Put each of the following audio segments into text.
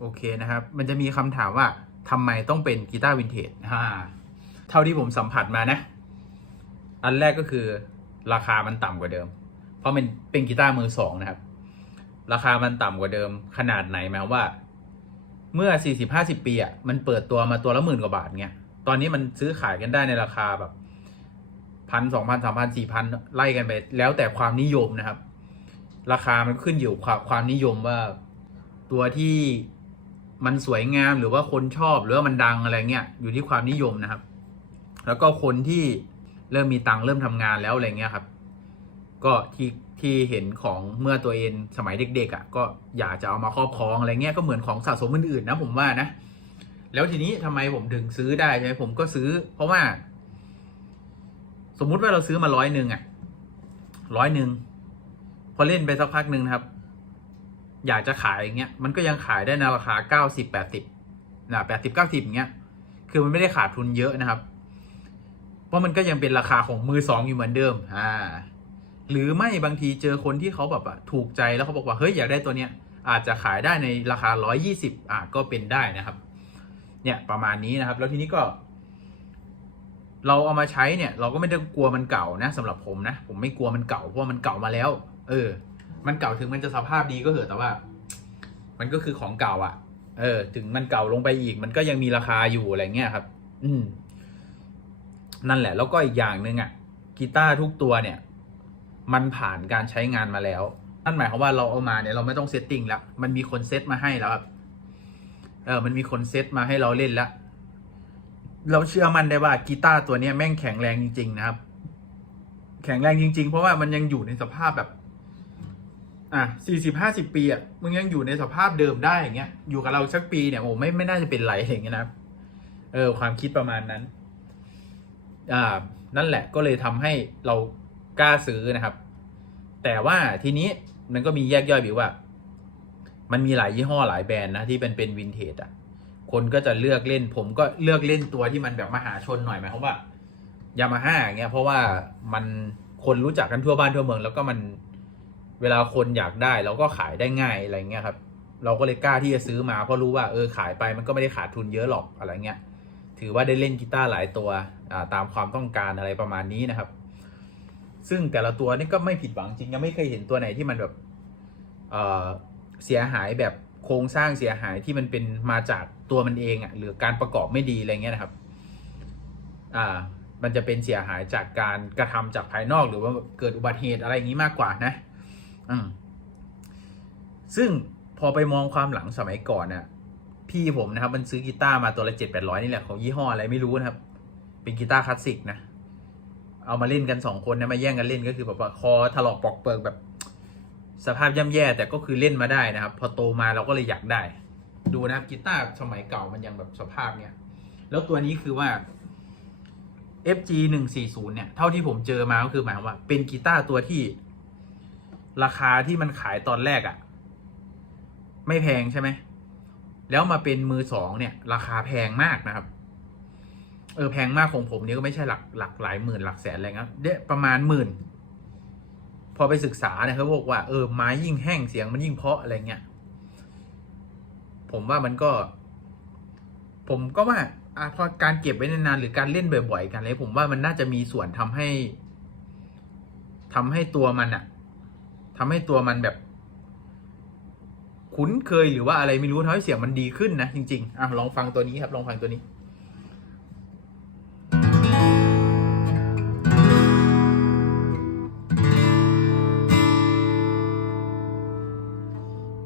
โอเคนะครับ มันจะมีคำถามว่าทำไมต้องเป็นกีตาร์วินเทจอ่าเท่าที่ผมสัมผัสมานะ อันแรกก็คือราคามันต่ำกว่าเดิม เพราะมันเป็นกีตาร์มือสองนะครับ ราคามันต่ำกว่าเดิม ขนาดไหนหมายความว่า เมื่อ 40-50 ปีอะมันเปิดตัวมาตัวละหมื่นกว่าบาทเงี้ย ตอนนี้มันซื้อขายกันได้ในราคาแบบพันสองพันสามพันสี่พันไล่กันไป แล้วแต่ความนิยมนะครับ ราคามันขึ้นอยู่ความความนิยมว่าตัวที่ มันสวยงามหรือว่าคนชอบหรือว่ามันดังอะไรเงี้ยอยู่ที่ความนิยมนะครับ แล้วก็คนที่เริ่มมีตังค์เริ่มทำงานแล้วอะไรเงี้ยครับ ก็ที่ที่เห็นของเมื่อตัวเองสมัยเด็กๆอะ ก็อยากจะเอามาครอบครองอะไรเงี้ยก็เหมือนของสะสมอื่นๆนะผมว่านะ แล้วทีนี้ทำไมผมถึงซื้อได้ใช่ไหมผมก็ซื้อ เพราะว่า สมมุติว่าเราซื้อมาร้อยหนึ่งอะร้อยหนึ่งพอเล่นไปสักพักหนึ่งนะครับ อยากจะขายอย่างเงี้ยมันก็ยังขายได้ในราคาเก้าสิบแปดสิบนะแปดสิบเก้าสิบอย่างเงี้ยคือมันไม่ได้ขาดทุนเยอะนะครับ เพราะมันก็ยังเป็นราคาของมือสองอยู่เหมือนเดิมอ่าหรือไม่บางทีเจอคนที่เขาแบบอะถูกใจแล้วเขาบอกว่าเฮ้ยอยากได้ตัวเนี้ยอาจจะขายได้ในราคาร้อยี่สิบอ่าก็เป็นได้นะครับ เนี่ยประมาณนี้นะครับ แล้วทีนี้ก็ เราเอามาใช้เนี่ย เราก็ไม่ได้กลัวมันเก่านะสำหรับผมนะ ผมไม่กลัวมันเก่าเพราะมันเก่ามาแล้ว เออ มันเก่าถึงมันจะสภาพดีก็เหอะแต่ว่า มันก็คือของเก่าอะ่ะ เออ ถึงมันเก่าลงไปอีก มันก็ยังมีราคาอยู่อะไรเงี้ยครับ อืม นั่นแหละ แล้วก็อีกอย่างหนึ่งอะ่ะกีตาร์ทุกตัวเนี่ย มันผ่านการใช้งานมาแล้วนั่นหมายความว่าเราเอามาเนี่ยเราไม่ต้องเซตติ้งแล้วมันมีคนเซตมาให้แล้วครับ เออ มันมีคนเซตมาให้เราเล่นแล้วเราเชื่อมันได้ว่ากีตาร์ตัวเนี้ยแม่งแข็งแรงจริง ๆ นะครับ แข็งแรงจริง ๆ เพราะว่ามันยังอยู่ในสภาพแบบ อะสี่สิบห้าสิบปีอะมึงยังอยู่ในสภาพเดิมได้อย่างเงี้ยอยู่กับเราสักปีเนี่ยโอ้ไม่ไม่น่าจะเป็นไรอย่างเงี้ยนะเออความคิดประมาณนั้น อ่า นั่นแหละก็เลยทำให้เรากล้าซื้อนะครับ แต่ว่าทีนี้มันก็มีแยกย่อยอีกว่า มันมีหลายยี่ห้อหลายแบรนด์นะที่เป็นเป็นวินเทจอะคนก็จะเลือกเล่น ผมก็เลือกเล่นตัวที่มันแบบมหาชนหน่อยหมายความว่ายามาฮ่าเงี้ยเพราะว่ามันคนรู้จักกันทั่วบ้านทั่วเมือง แล้วก็มัน เวลาคนอยากได้เราก็ขายได้ง่ายอะไรเงี้ยครับ เราก็เลยกล้าที่จะซื้อมาเพราะรู้ว่าเออขายไปมันก็ไม่ได้ขาดทุนเยอะหรอกอะไรเงี้ย ถือว่าได้เล่นกีตาร์หลายตัวาตามความต้องการอะไรประมาณนี้นะครับ ซึ่งแต่ละตัวนี่ก็ไม่ผิดหวังจริงยังไม่เคยเห็นตัวไหนที่มันแบบเเสียหายแบบโครงสร้างเสียหายที่มันเป็นมาจากตัวมันเองอะ่ะหรือการประกอบไม่ดีอะไรเงี้ยนะครับ อ่า มันจะเป็นเสียหายจากการกระทำจากภายนอกหรือว่าเกิดอุบัติเหตุอะไรอย่างนี้มากกว่านะ อืมซึ่งพอไปมองความหลังสมัยก่อนน่ะ พี่ผมนะครับ มันซื้อกีตาร์มาตัวละเจ็ดแปดร้อยนี่แหละ ของยี่ห้ออะไรไม่รู้นะครับ เป็นกีตาร์คลาสสิกนะ เอามาเล่นกันสองคนนะมาแย่งกันเล่นก็คือแบบว่าคอถลอกปอกเปิกแบบ สภาพย่ำแย่ แต่ก็คือเล่นมาได้นะครับ พอโตมาเราก็เลยอยากได้ ดูนะครับกีตาร์สมัยเก่ามันยังแบบสภาพเนี้ยแล้วตัวนี้คือว่า FG หนึ่งสี่ศูนย์เนี่ย เท่าที่ผมเจอมาก็คือหมายความว่า เป็นกีตาร์ตัวที่ ราคาที่มันขายตอนแรกอะ่ะ ไม่แพงใช่ไหม แล้วมาเป็นมือสองเนี่ย ราคาแพงมากนะครับ เออแพงมากของผมเนี่ยก็ไม่ใช่หลักหลักหลายหมื่นหลักแสนอะไรเงี้ยเดะประมาณหมื่น พอไปศึกษาเนี่ยเขาบอกว่าเออไม้ยิ่งแห้งเสียงมันยิ่งเพาะอะไรเงี้ยผมว่ามันก็ ผมก็ว่าอพอการเก็บไว้นานๆหรือการเล่นบ่อยๆกันเลยผมว่ามันน่าจะมีส่วนทำให้ทำให้ตัวมันอะ ทำให้ตัวมันแบบ คุ้นเคยหรือว่าอะไรไม่รู้ทำให้เสียงมันดีขึ้นนะจริงๆอะลองฟังตัวนี้ครับ ลองฟังตัวนี้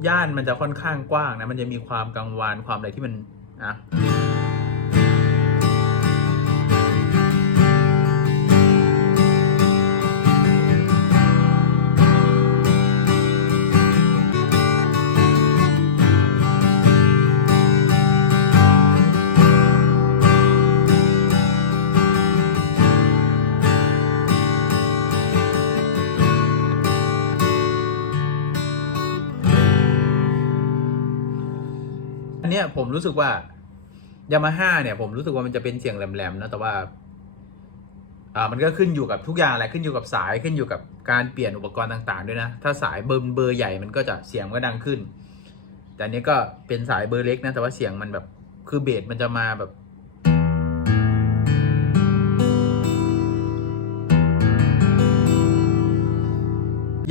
ย่านมันจะค่อนข้างกว้างนะ มันจะมีความกังวานความอะไรที่มันอะ อันเนี้ยผมรู้สึกว่ายามาฮ่าเนี่ย ผมรู้สึกว่ามันจะเป็นเสียงแหลมๆนะแต่ว่า อ่ามันก็ขึ้นอยู่กับทุกอย่างแหละขึ้นอยู่กับสายขึ้นอยู่กับการเปลี่ยนอุปกรณ์ต่างๆด้วยนะ ถ้าสายเบอร์เบอร์ใหญ่มันก็จะเสียงมันก็ดังขึ้น แต่อันนี้ก็เป็นสายเบอร์เล็กนะแต่ว่าเสียงมันแบบคือเบสมันจะมาแบบ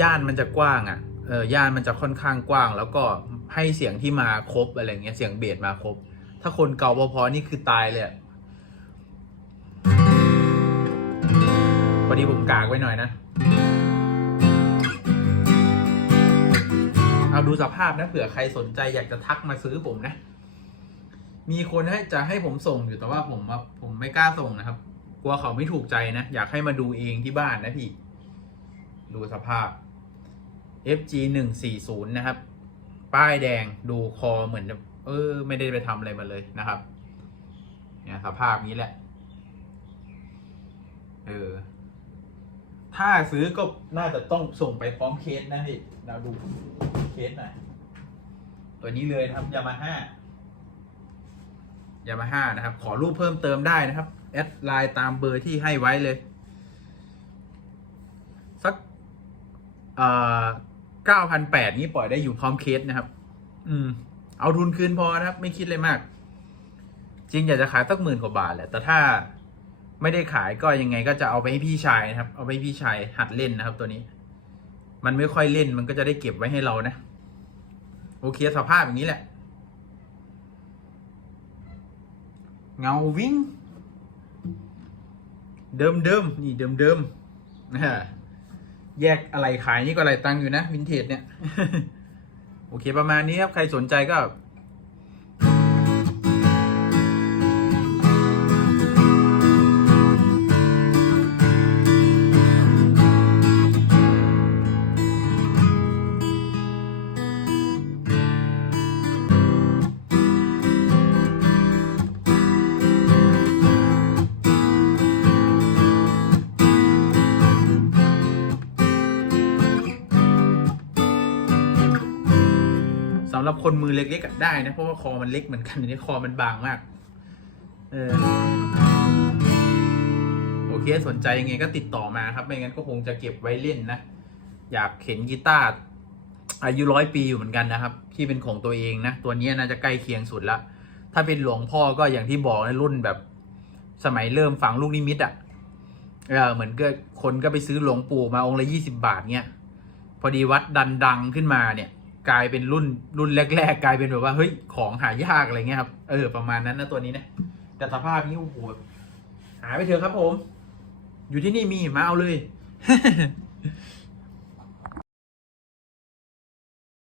ย่านมันจะกว้างอะ่ะ เออย่านมันจะค่อนข้างกว้าง แล้วก็ ให้เสียงที่มาครบอะไรเงี้ยเสียงเบสมาครบ ถ้าคนเก่าพอๆนี่คือตายเลยพอดีผมกากไว้หน่อยนะ เอาดูสภาพนะเผื่อใครสนใจอยากจะทักมาซื้อผมนะ มีคนให้จะให้ผมส่งอยู่แต่ว่าผมว่าผมไม่กล้าส่งนะครับ กลัวเขาไม่ถูกใจนะ อยากให้มาดูเองที่บ้านนะพี่ ดูสภาพ FG หนึ่งสี่ศูนย์นะครับ ป้ายแดงดูคอเหมือนเออ ไม่ได้ไปทำอะไรมาเลยนะครับ เนี่ยสภาพนี้แหละ เออ ถ้าซื้อก็น่าจะต้องส่งไปพร้อมเคสนะพี่เราดูเคสหน่อยตัวนี้เลยนะครับยามาฮ่ายามาฮ่านะครับ ขอรูปเพิ่มเติมได้นะครับ แอดไลน์ตามเบอร์ที่ให้ไว้เลย สัก เอ่อ เก้าพันแปดนี้ปล่อยได้อยู่พร้อมเคสนะครับ อืม เอาทุนคืนพอนะครับ ไม่คิดเลยมาก จริงอยากจะขายสักหมื่นกว่าบาทแหละ แต่ถ้าไม่ได้ขายก็ยังไงก็จะเอาไปให้พี่ชายนะครับ เอาไปให้พี่ชายหัดเล่นนะครับ ตัวนี้ มันไม่ค่อยเล่นมันก็จะได้เก็บไว้ให้เรานะ โอเคสภาพอย่างนี้แหละ เงาวิ่ง เดิมเดิมนี่เดิมเดิมนะฮะ แยกอะไรขายนี่ก็อะไรตังค์อยู่นะวินเทจเนี่ย โอเคประมาณนี้ครับ ใครสนใจก็ สำหรับคนมือเล็กๆได้นะ เพราะว่าคอมันเล็กเหมือนกันอันนี้คอมันบางมาก เออโอเคสนใจยังไงก็ติดต่อมาครับ ไม่งั้นก็คงจะเก็บไว้เล่นนะ อยากเห็นกีตาร์อายุร้อยปีอยู่เหมือนกันนะครับ ที่เป็นของตัวเองนะ ตัวนี้น่าจะใกล้เคียงสุดละ ถ้าเป็นหลวงพ่อก็อย่างที่บอกในรุ่นแบบสมัยเริ่มฝังลูกนิมิตอะ่ะเออเหมือนก็คนก็ไปซื้อหลวงปู่มาองค์ละยี่สิบาทเนี้ยพอดีวัดดันดังขึ้นมาเนี่ย กลายเป็นรุ่นรุ่นแรก ๆ กลายเป็นแบบว่าเฮ้ยของหายากอะไรเงี้ยครับ เออประมาณนั้นนะตัวนี้นะแต่สภาพนี้โอ้โหหาไปเถอะครับผม อยู่ที่นี่มีมาเอาเลย